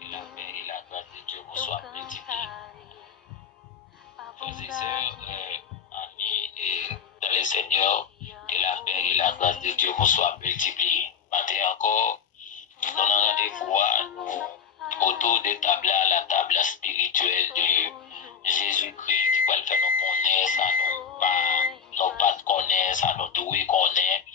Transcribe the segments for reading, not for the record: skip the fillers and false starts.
Et la paix et la grâce de Dieu vous soient multipliées. Frères et sœurs, amis et dans le Seigneur, que la paix et la grâce de Dieu vous soient multipliées. Matin encore, nous avons rendez-vous autour de table, la table spirituelle de Jésus-Christ qui va le faire nous connaître, ça nous pas connaître, ça nous douer connaître,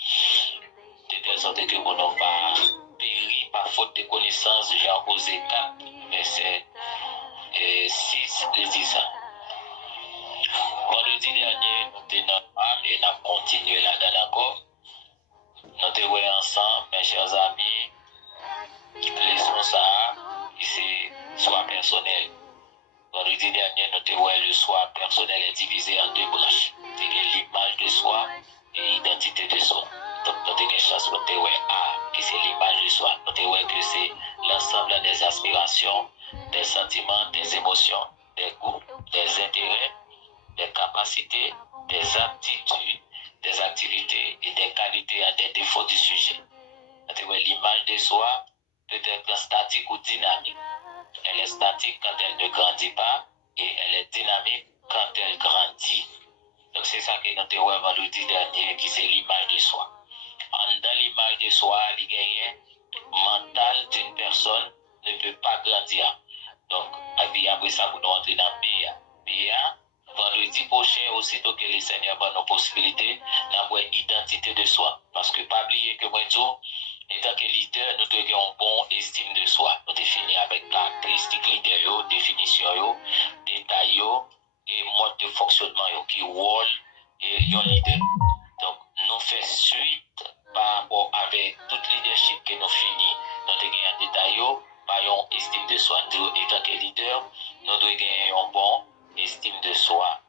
de telle sorte que nous n'avons pas péri par faute de connaissance, genre aux étapes, verset 6 de 10 ans. Vendredi dernier, nous étions et nous avons continué là-dedans encore. Nous étions ensemble, mes chers amis, leçon ça, ici, soit personnel. Vendredi dernier, nous avons le soi personnel est divisé en deux branches. C'est l'image de soi et l'identité de soi. Donc, nous avons une chance pour nous A, qui c'est l'image de soi. Nous avons que c'est l'ensemble des aspirations, des sentiments, des émotions, des goûts, des intérêts, des capacités, des aptitudes, des activités et des qualités et des défauts du sujet. L'image de soi peut être statique ou dynamique. Elle est statique quand elle ne grandit pas et elle est dynamique quand elle grandit. Donc c'est ça que nous avons vu vendredi dernier qui c'est l'image de soi. Dans l'image de soi, le mental d'une personne ne peut pas grandir. Donc après ça, nous entrons dans BA. Vendredi prochain, aussitôt que le Seigneur va nos possibilités, nous avons une identité de soi. Parce que pas oublier que moi, étant que leader, nous avons une bonne estime de soi. Nous définissons avec caractéristiques leader, définition, détails et mode de fonctionnement qui rôle et un leader. Donc, nous faisons suite par rapport avec tout leadership que nous finissons. Nous avons un détail, par une estime de soi. Étant que leader, nous devons gagner un bon estime de soi.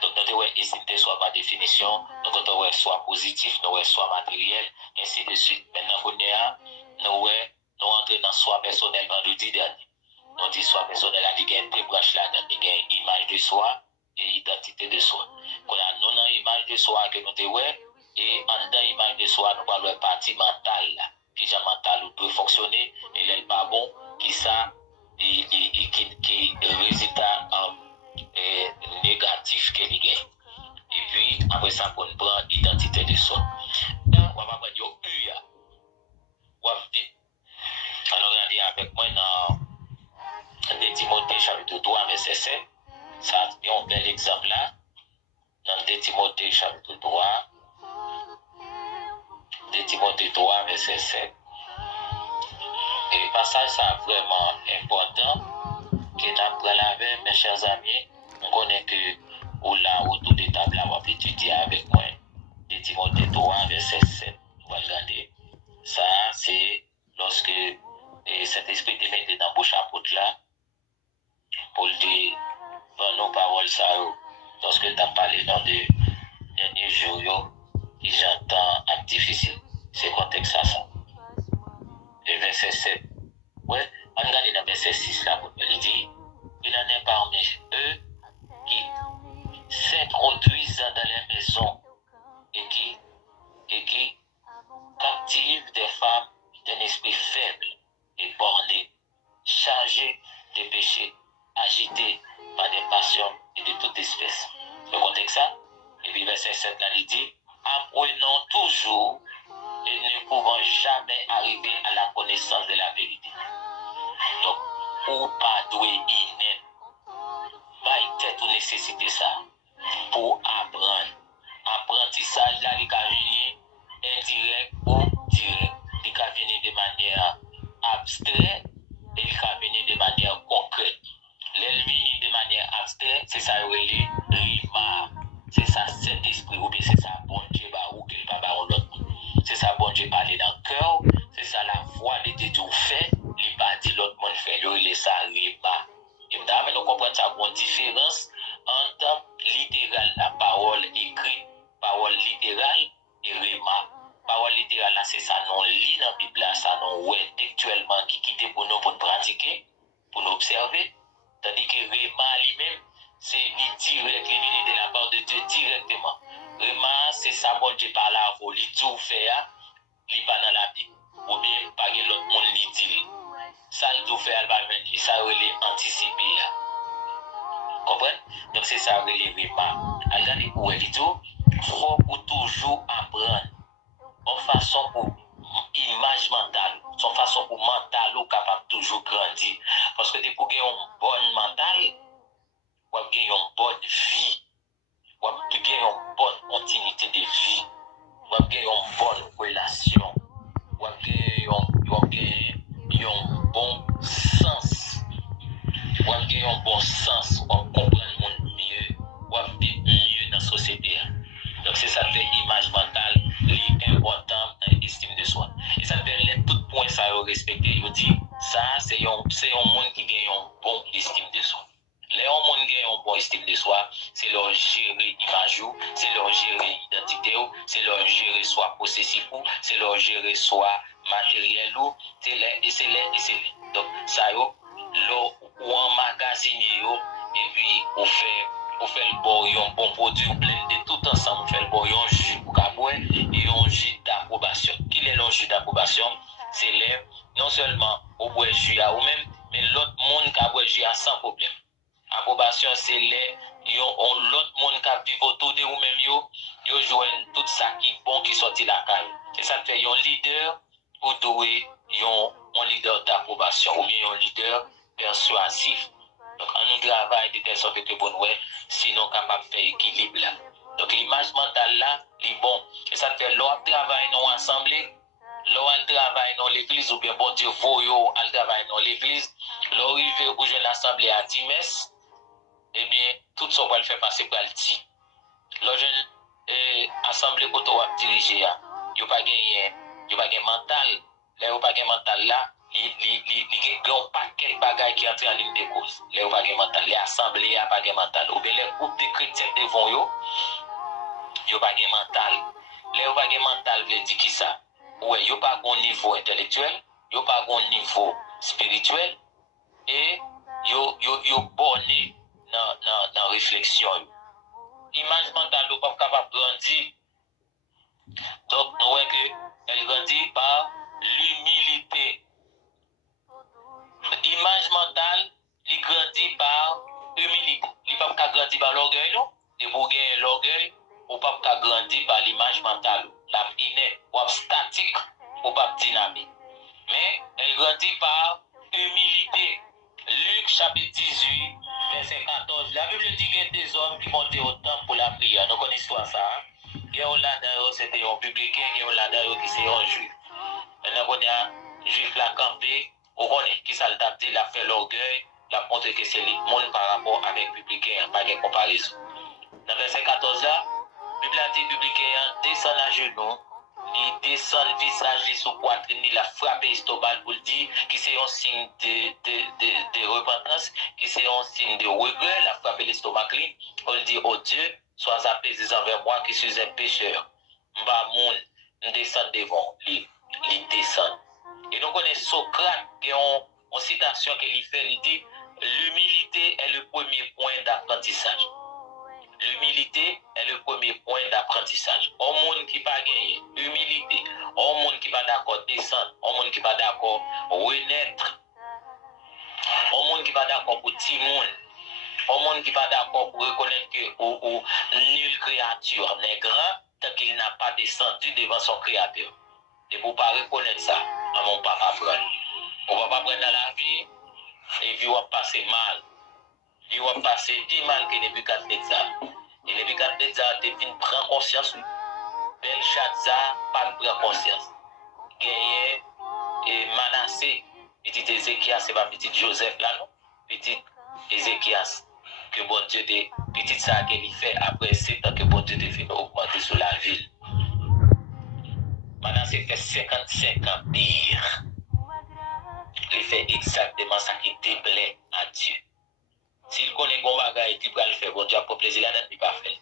Donc, nous devons estime de soi par définition, nous devons soit positif, nous devons soit matériel, ainsi de suite. Maintenant, nous entrons dans soi personnel vendredi dernier. Nous disons soi personnel, il y a deux branches là, il y a une image de soi et identité de soi. Nous avons une image de soi que nous devons, et en dans l'image de soi, nous parlons de partie mentale, qui est mental ou peut fonctionner, et elle n'est pas bon, qui ça, et qui résultat négatif qu'elle gagne. Et puis, après ça, on prend l'identité de soi. On va prendre U. On va vite. Alors, regardez avec moi dans 2 Timothée chapitre 3, verset 7. Ça, c'est un bel exemple là. Dans 2 Timothée chapitre 3. 2 Timothée 3, verset 7. Et le passage, ça vraiment important. Que nous apprenons avec mes chers amis. On connaît que ou là, autour de table, on va étudier avec moi. 2 Timothée 3, verset 7. On va regarder. Ça, c'est lorsque cet esprit te met dans la bouche à pote là, pour dire, dans nos paroles, ça, lorsque tu as parlé dans les derniers jours, qui j'entends être difficile. C'est le contexte ça. Le verset 7. Ouais, on regarde dans le verset 6 là, pour me dire, il en est parmi eux qui s'introduisent dans les maisons et qui captivent des femmes d'un esprit faible et borné, chargé de péchés, agité par des passions et de toute espèce. Le contexte ça. Et puis verset 7 là, il dit, apprenons toujours et ne pouvons jamais arriver à la connaissance de la vérité. Donc, ou pas doué inné, va être nécessité ça pour apprendre. Apprentissage là, il va venir indirect ou direct. Il va venir de manière abstraite et il va venir de manière concrète. L'elvini de manière abstraite, c'est ça, il rima. C'est ça, cet esprit, ou bien c'est ça, bon Dieu, ou qu'il va avoir l'autre. C'est ça, bon Dieu, parler dans le cœur. C'est ça, la voix de Dieu fait. Il va dire l'autre monde fait. Il est ça, rima. Et nous comprenons ça, une différence entre littéral, la parole écrite, parole littérale et rima. Parole littérale, c'est ça, non lit dans la Bible, ça non ouais textuellement qui quitte pour nous pratiquer, pour nous observer. Tandis que rima lui-même, c'est direct, il vient de la part de Dieu directement. Rima, c'est ça, bon Dieu parle à vous, il dit ou fait, il va dans la Bible. fait, elle va mener. Ça relève anticiper. Comprenez? Donc c'est ça relever pas. Regardez pour elle dit, faut pour toujours apprendre en façon pour image mentale, son façon pour mental ou capable toujours grandir. Parce que pour gagner un bon mental, ou gagner une bonne vie, ou gagner une bonne continuité de vie, ou gagner une bonne relation, ou gagner un bon sens, ou gagner un bon sens, ou comprendre le monde mieux, ou vivre mieux dans la société. Donc c'est ça fait image mentale, l'important dans l'estime de soi. Et ça fait les tout points ça respecter. Je dis ça c'est un monde qui gagne un bon estime de soi. Les gens qui gagnent un bon estime de soi, c'est leur gérer l'image, c'est leur gérer l'identité, c'est leur gérer soit possessif, c'est leur gérer soit matériel, c'est les. Donc ça ou emmagasiner et puis on fait le bon un bon produit, on blende tout ensemble, on fait le bon un jus pour boire et un jus d'approbation. Qui est le jus d'approbation? C'est non seulement au bois jus à ou même, mais l'autre monde qui a boire jus à sans problème. Approbation c'est l'autre monde qui vit autour de vous même yo joignent tout ça qui est bon qui sorti la caille. Et ça fait un leader ou doué un leader d'approbation ou bien un leader persuasif. Donc, on nous travaille de telle sorte que bon, ouais, sinon capable de faire équilibre là. Donc, l'image mentale là, est bon. Et ça fait l'autre travail dans l'assemblée, l'autre travail dans l'église, ou bien bon Dieu, vous, al travail dans l'église, l'autre arrive où je l'assemblée à Times, eh bien, tout ça va le faire passer par le ti. L'autre assemblée que tu vas diriger, il n'y a pas gagné mental. Là, il n'y a pas gagné mental là. Il y a un paquet de bagages qui entrent en ligne de cause. Là, il n'y a pas gagné mental. Les assemblées, il n'y a pas gagné mental. Ou bien les groupes de chrétiens devant eux, il n'y a pas gagné mental. Là, il n'y a pas gagné mental, veut dire qui ça? Ouais, il n'y a pas un niveau intellectuel, il n'y a pas un niveau spirituel, et il y a borné dans la réflexion. Image mentale, nous ne sommes pas capables de grandir. Donc, nous voyons qu'elle grandit par l'humilité. Image mentale, il grandit par humilité. Il ne peut pas grandir par l'orgueil, non? Et pour gagner l'orgueil, on ne peut pas grandir par l'image mentale. La inné, ou statique, ou pas dynamique. Mais elle grandit par humilité. Luc chapitre 18, verset 14. La Bible dit qu'il y a des hommes qui montaient au temple pour la prière. Nous connaissons ça. Il y a un là-dedans, c'était un publicain, il y a un là-dedans qui c'est un juif. Maintenant, on a un juif là campé, on connaît qui ça le tape, il a fait l'orgueil, il a montré que c'est le monde par rapport avec le publicain, pas de comparaison. Dans verset 14 là, la Bible a dit publicain descend à genoux, il descend le visage sous poitrine, il a frappé l'estomac pour dire que c'est un signe de repentance, que c'est un signe de regret, il a frappé l'estomac, on dit, oh Dieu, sois apaisé envers moi qui suis un pécheur. Mba moun, descend devant, il descend. Et nous connaissons Socrate qui a une citation qu'il fait, il dit, l'humilité est le premier point d'apprentissage. L'humilité est le premier point d'apprentissage. Un monde qui pas gagné, humilité. Un monde qui pas d'accord descendre. Un monde qui pas d'accord renaître. Un monde qui pas d'accord pour petit monde. Un monde qui pas d'accord pour reconnaître que nulle créature n'est grand tant qu'il n'a pas descendu devant son créateur. Et pour ne pas reconnaître ça, on ne va pas apprendre. On ne va pas apprendre dans la vie et puis on va passer mal. Il va passer 10 mal que Nebuchadnezzar. Et Nebuchadnezzar te fin prend conscience. Belshazzar pas prend conscience. Gagné et Manassé, petit Ézéchias, c'est pas petit Joseph là non. Petit Ézéchias que bon Dieu te petit ça qu'il fait après 7 ans que bon Dieu te fait augmenter sur la ville. Manassé fait 55 ans pire. Il fait exactement ça qui déplaît à Dieu. S'il connaît bon bagage, il va le faire. Bon Dieu a pour plaisir là-dedans, il va faire.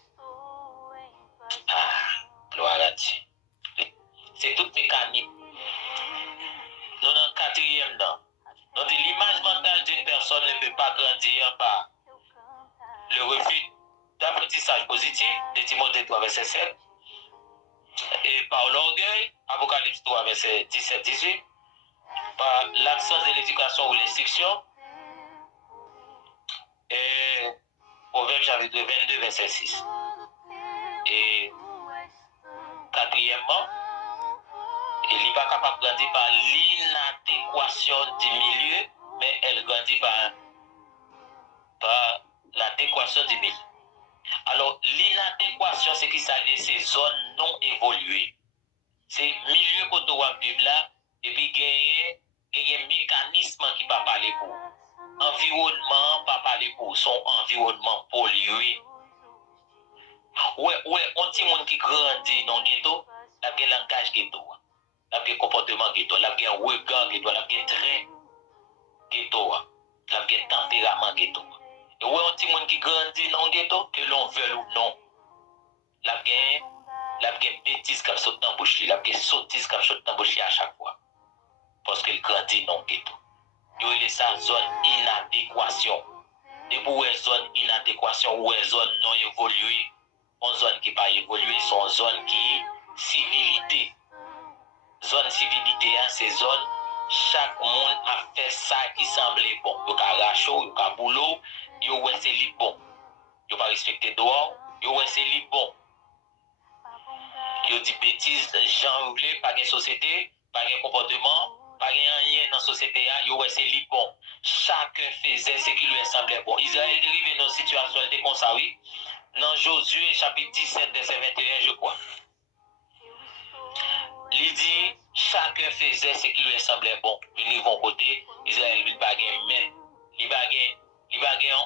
Ah, gloire à Dieu. C'est toute mécanique. Nous dans le quatrième temps. Nous dit l'image mentale d'une personne ne peut pas grandir par le refus d'apprentissage positif de Timothée 3, verset 7. Et par l'orgueil, Apocalypse 3, verset 17-18. par l'absence de l'éducation ou l'instruction. Et Proverbe chapitre 22, verset 6. Et quatrièmement, il n'est pas capable de grandir par l'inadéquation du milieu, mais elle grandit par l'adéquation du milieu. Alors, l'inadéquation, c'est qui ça dit, c'est zone non évoluée. C'est milieu que tu vas vivre là, et puis il y a un mécanisme qui ne va pas parler pour. Environnement pas parler pour son environnement pollué. Ouais, on dit monde qui grandit dans le ghetto, il a un langage ghetto, il a un comportement ghetto, il a un regard ghetto, il a un trait ghetto, il a un tempérament ghetto. Et ouais, on dit monde qui grandit dans le ghetto, que l'on veut ou non, il a un bêtise qui saute dans la bouche, il a un sottise qui saute dans la bouche à chaque fois. Parce qu'il grandit dans le ghetto. Il y a sa zone inadéquation. Et pour une zone inadéquation ou une zone non évoluée, une zone qui n'a pas évolué, c'est une zone qui est civilité. Zone civilité, c'est zone, chaque monde a fait ça qui semblait bon. Il y a rachaud, il y a boulot, il y a c'est bon. Il n'y a pas respecté dehors, il y a c'est bon. Il y a des bêtises, gens voulaient, pas de société, pas de comportement. Pas rien dans la société, c'est bon. Chacun faisait ce qui lui semblait bon. Israël est arrivé dans une situation comme ça, oui. Dans Josué, chapitre 17, verset 21, je crois. Il dit, chacun faisait ce qui lui semblait bon. Ils vont côté, Israël il bagage mais il bagage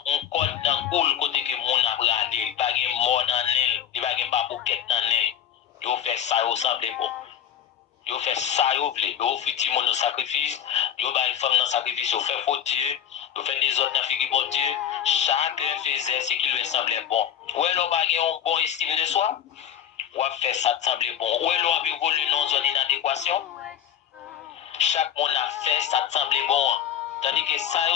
on code dans cool côté que mon a regardé, il bagage mort dans elle, il bagage pas bouquet dans elle. Il fait ça, il semblait bon. Yo fait ça, yo vle. Yo fait ti mon sacrifice. Yo ba une femme dans sacrifice. Yo fait pour Dieu. Yo fait des autres dans figure pour Dieu. Chacun faisait ce qui lui semblait bon. Ou elle a un bon estime de soi. Ou a fait ça te semblait bon. Ou elle a évolué dans une zone d'inadéquation. Chaque monde a fait ça te semblait bon. Tandis que ça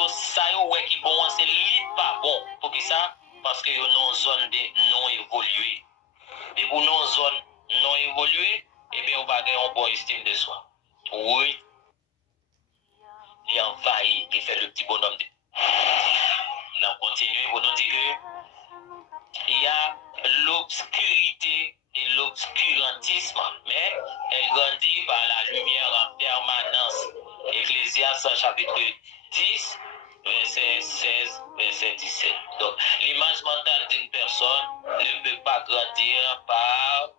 yo ouais qui bon, c'est lit pas bon. Pour qui ça? Parce que yo dans une zone de non évoluée. Et pour une zone non évoluée, eh bien, on va gagner un bon estime de soi. Oui, il envahit, il fait le petit bonhomme. On a continué pour nous dire que il y a l'obscurité et l'obscurantisme, mais elle grandit par la lumière en permanence. Ecclésiaste chapitre 10, verset 16, verset 17. Donc, l'image mentale d'une personne ne peut pas grandir par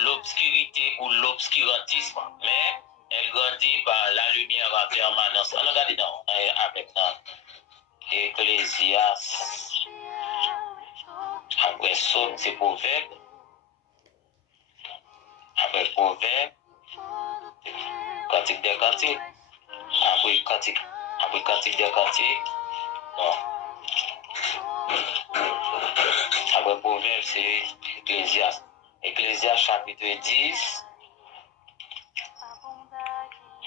l'obscurité ou l'obscurantisme, mais elle grandit par la lumière en permanence. On regarde dans avec Ecclésiaste. Après Somme, c'est Proverbe. Après Proverbe, Cantique des Cantiques. Après Cantique des Cantiques. Non. Après Proverbe, c'est Ecclésiaste. Ecclésiaste chapitre 10,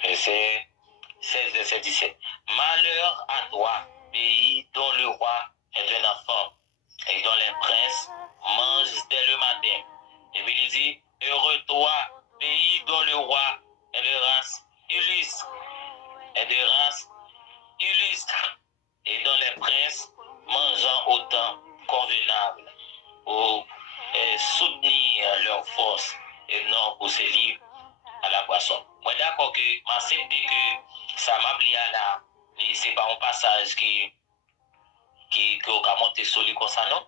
verset 16, verset 17. Malheur à toi, pays dont le roi est un enfant, et dont les princes mangent dès le matin. Et puis il dit, heureux toi, pays dont le roi est de race illustre, et dont les princes mangeant autant convenable pour soutenir leur force et non pour se livrer à la boisson. Moi d'accord que m'accepte que ça m'a oublié là, c'est pas un passage qui a monté sur lui comme ça, non?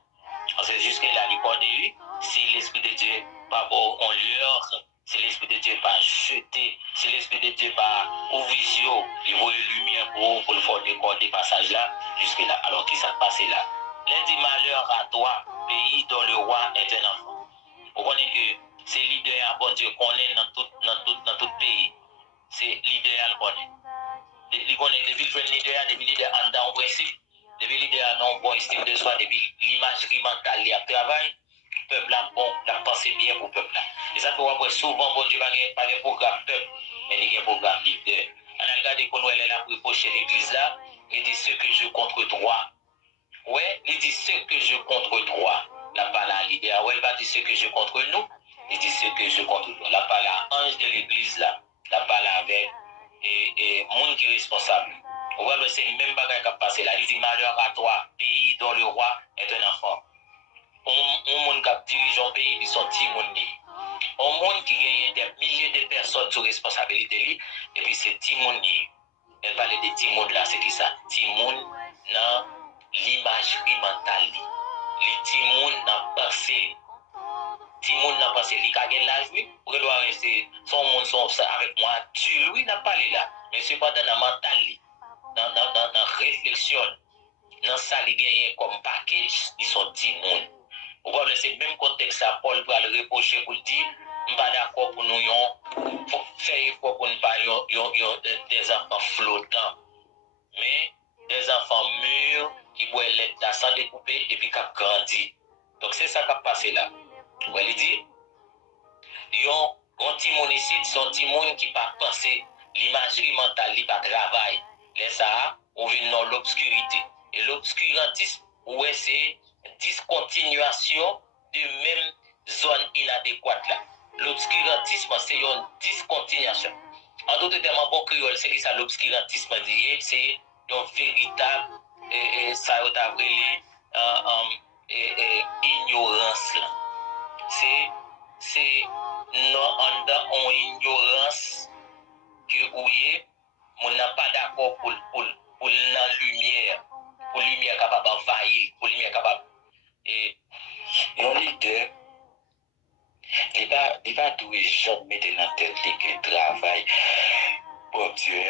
Parce que jusque là, il parle de lui, si l'Esprit de Dieu pas bon en lueur, si l'Esprit de Dieu pas jeté, si l'Esprit de Dieu pas ouvert, il voit une lumière pour le faire décorer des passages là, jusque là. Alors, qui s'est passé là? Lundi malheur à toi, pays dont le roi est un enfant. Vous connaissez que c'est l'idéal, bon Dieu, qu'on est dans tout pays. C'est l'idéal qu'on est. Depuis le l'idéal, depuis l'idéal en dans principe, depuis l'idéal non bon estime de soi, depuis l'imagerie mentale, il y a travail, le peuple a bon, la pensée bien pour le peuple là. Et ça, pour voir souvent, bon Dieu, pas de programme peuple, mais il y a un programme leader. On a regardé qu'on est là pour reprocher l'église là, il dit ce que je contre toi. Ouais, il dit ce que je contre toi. La parole à l'idéal, ouais, il va dire ce que je contre nous. Il dit ce que je contre toi. La parole à ange de l'église là, la parole avec et commencer là. Il dit malheur à toi, pays dont le roi est un enfant. On monde qui dirige un pays, ils sont petits monde. Un monde qui gagne des milliers de personnes sous responsabilité, et puis c'est petit monde. Elle parle de petit monde là, c'est qui ça? Petit monde dans l'imagerie mentale. Les petits monde dans pensée. Petit monde n'a pensé, il a gagné l'âge, oui, pour qu'il doit rester, son monde sont avec moi, Dieu, oui, n'a pas là. Mais c'est pas dans la mentalité, dans la réflexion, dans ça, il gagne comme package, ils sont petits monde. Vous voyez, c'est le même contexte, ça, Paul va le reprocher pour dire, je ne suis pas d'accord pour nous, pour faire effort pour ne pas des enfants flottants, mais des enfants mûrs qui boivent l'aide sans découper et puis qui grandissent. Donc c'est ça qui a passé là. Vous il dit, yon petit monde ici, son petit monde qui pas penser l'imagerie mentale, qui pas travail. Les ça, on vient dans l'obscurité. Et l'obscurantisme, ouais, c'est discontinuation de même zone inadéquate là. L'obscurantisme, c'est une discontinuation. En d'autres termes, en bon créole, c'est que ça l'obscurantisme dit, c'est une véritable, ça y est ignorance là. C'est non en ignorance que ouye on n'a pas d'accord pour la lumière, pour lumière capable d'envahir, pour lumière capable et un leader il va doué jamais mettre dans tête que travail pour Dieu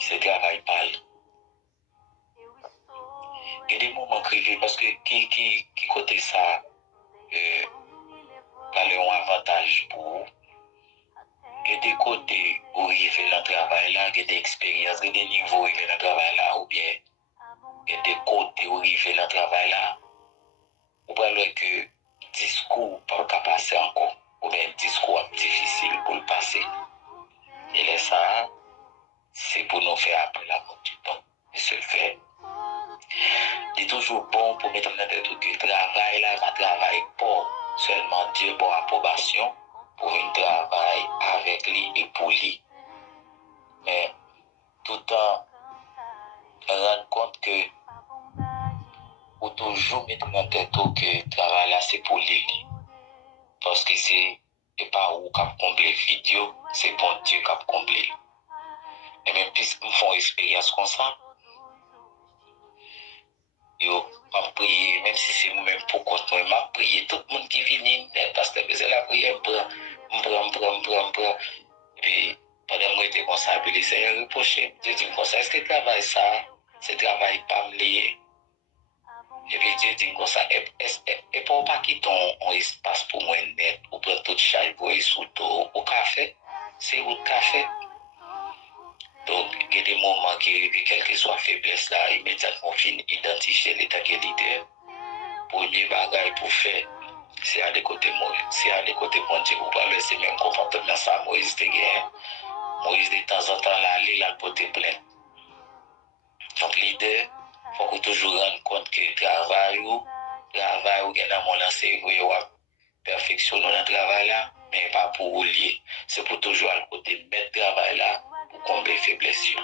c'est travail parle. Il y a des moments privés parce que qui côté ça parler un avantage pour vous. Il y a des côtés où arriver dans le travail là, il y a des expériences, il y a des niveaux où arriver dans le travail là, ou bien il y a des côtés où arriver dans le travail là, ou bien que discours pas qu'à passer encore, ou bien discours difficile pour le passer. Et là ça, c'est pour nous faire appel à notre du temps. Et ce fait, il est toujours bon pour mettre en tête que le travail là, un travail pour seulement Dieu pour approbation, pour un travail avec lui et pour lui. Mais tout en rendre compte que ou toujours mettre en tête que le travail là c'est pour lui. Parce que c'est pas où qu'on combler vidéo, c'est pour Dieu qu'on combler. Et même puisqu'ils me font expérience comme ça, yo m'a prié, même si c'est moi-même pour compte moi, m'a prié tout le monde qui vient, parce que c'est la prière, et puis pendant que j'étais comme ça, puis les Seigneur reproché, je dis comme ça, est-ce que travail ça, c'est travail pas me lié? Et puis Dieu dit comme ça, et pour pas quitter un espace pour moi net, ou prendre tout chai pour y sous au café, c'est au café. Donc, il y a des moments qui, quelle que soit faiblesse là, immédiatement fin identifier l'état qui est leader. Premier bagage pour faire, c'est aller côté moi, c'est aller côté bon Dieu. Vous parlez, c'est même comportement ça, Moïse te gagne. Moïse de temps en temps là, il a porté plainte. Donc, leader, il faut toujours rendre compte que le travail ou dans mon lancé, vous perfectionner dans le travail là, mais pas pour lier. C'est pour toujours à côté mettre le travail là pour combler faiblesse.